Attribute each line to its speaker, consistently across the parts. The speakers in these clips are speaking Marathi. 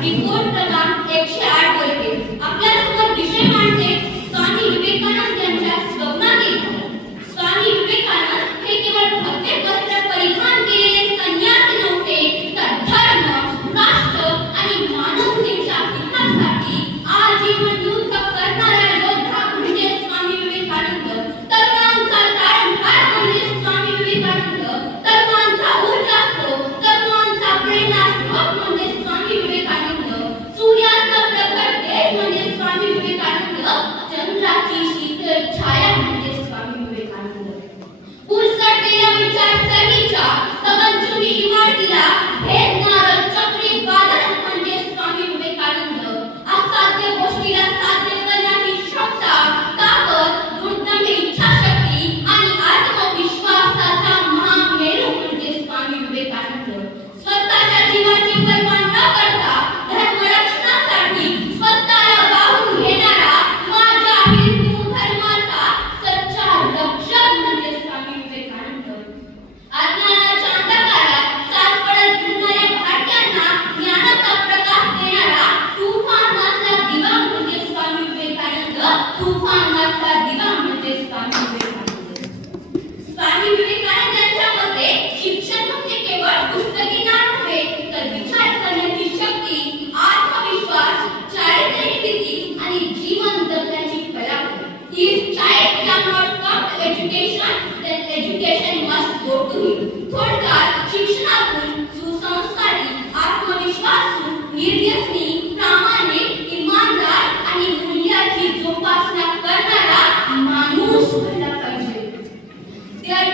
Speaker 1: be good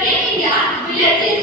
Speaker 1: Breaking gap, let's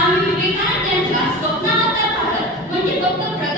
Speaker 1: स्वामी विवेकानंदांच्या स्वप्नावरचा भारत म्हणजे फक्त